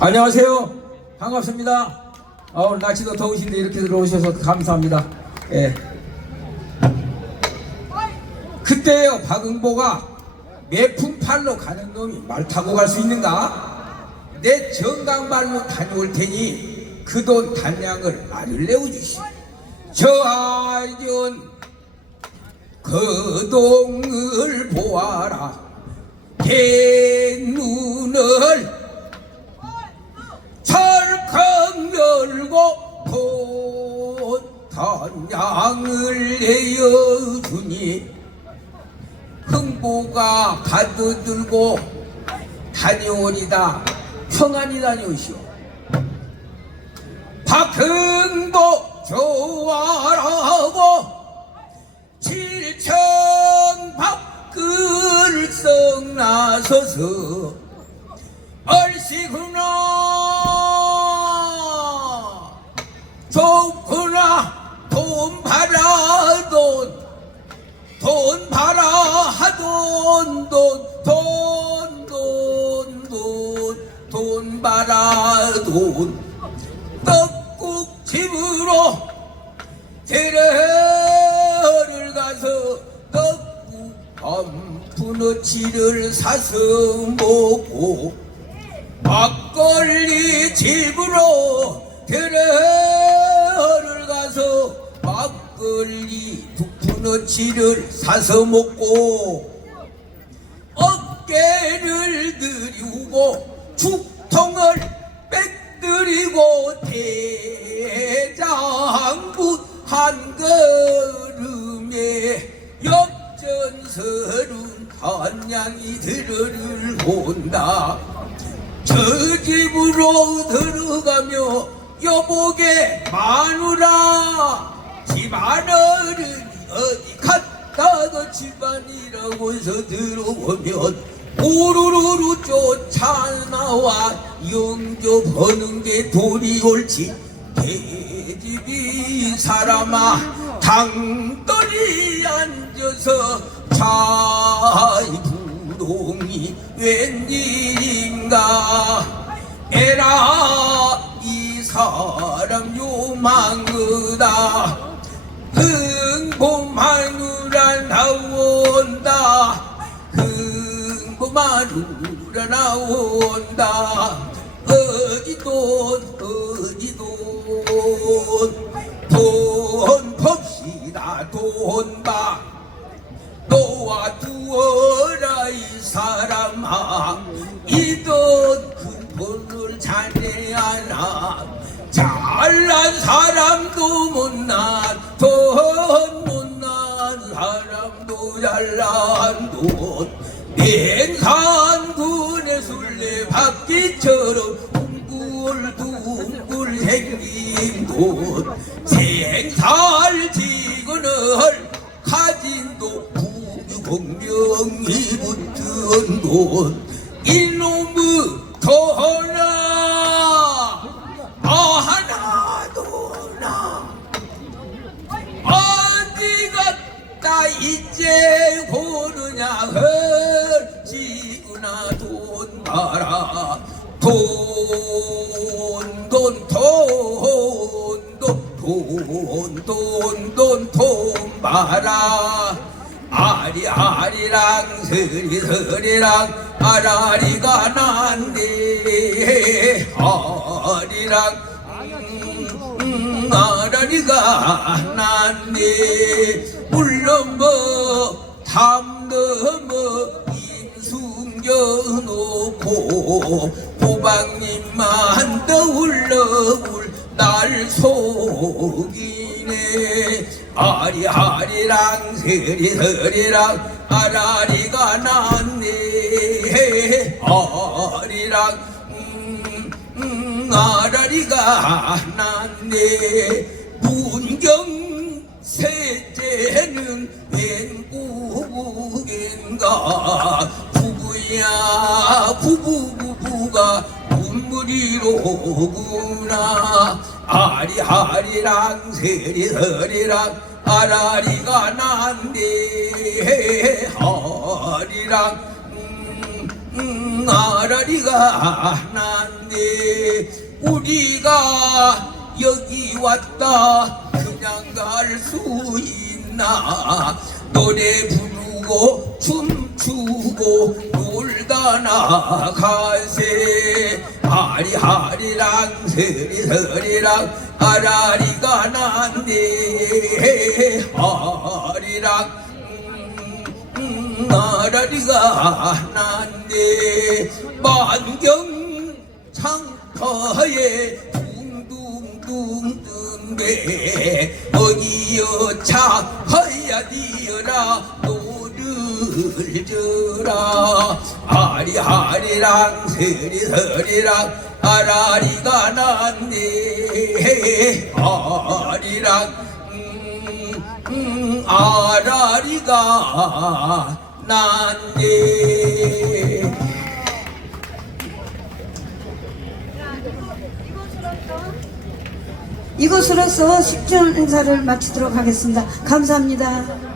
안녕하세요. 반갑습니다. 어, 오늘 날씨도 더우신데 이렇게 들어오셔서 감사합니다. 예. 그때요, 박응보가 매풍팔로 가는 놈이 말 타고 갈 수 있는가? 내 정강발로 다녀올 테니 그 돈 단량을 나를 내어주시오. 저 아이전 그 동을 보아라. 개 눈을 열고 돈 단양을 내어주니 흥보가 가둬들고 다녀오리다. 평안히 다녀오시오. 박흥도 좋아라고 칠천 밖을 썩 나서서 얼씨구 돈 받아 하돈 돈돈 돈 돈돈 받아 돈. 떡국 집으로 데려를 가서 떡국 한푸너치를 사서 먹고 막걸리 집으로 데려 두 푸너치를 사서 먹고 어깨를 들이우고 죽통을 빼뜨리고 대장부 한 걸음에 역전설은 한양이 들어를 본다. 저 집으로 들어가며 여보게 마누라 집안어른이 어디 갔다가 집안이라고 해서 들어오면 우르르르 쫓아나와 영조 버는 게 돌이 옳지. 개집이 사람아 당떨이 앉아서 차이 부동이 웬일인가? 에라 이 사람 요망그다. 흥보 마누라 나온다. 흥보 마누라 나온다. 어디 돈 어디 돈돈 봅시다 돈봐. 너와 두어라 이 사람아. 이돈 큰 돈을 잘내야라. 잘난 사람도 못 맹산군의 술래바퀴처럼 둥글둥글 생긴 돈 생살 지근을 가진도 부유공명이 붙은 돈 이놈의 더나 아 하나도 나. 어디 갔다 이제 고 모르냐 헐지구나 돈 봐라. 돈 돈 돈 돈 돈 돈 돈 봐라. 아리 아리랑 스리 스리랑 아라리가 난데. 아리랑 음, 음, 아라리가 난데. 물론 뭐 담 넘어 인숨겨놓고 호박님만 떠올러올 날 속이네. 아리아리랑 서리서리랑 아라리가 났네. 아리랑 음, 음, 아라리가 났네. 문경 눈물이로구나 아리아리랑 세리서리랑 아라리가 난데 아리랑 음, 음, 아라리가 난데 우리가 여기 왔다 그냥 갈 수 있나 노래 부르고 춤추고 놀다 나가세 하리하리랑 서리서리랑 아라리가 난데. 하리랑 음, 아라리가 난데. 만경 창터에 둥둥둥 뜬게 어디여 차하야 디어라 노를 져라. 아리아리랑 서리서리랑 아라리가 났네 아리랑 음, 음, 아라리가 났네 이것으로서 10주년 행사를 마치도록 하겠습니다. 감사합니다.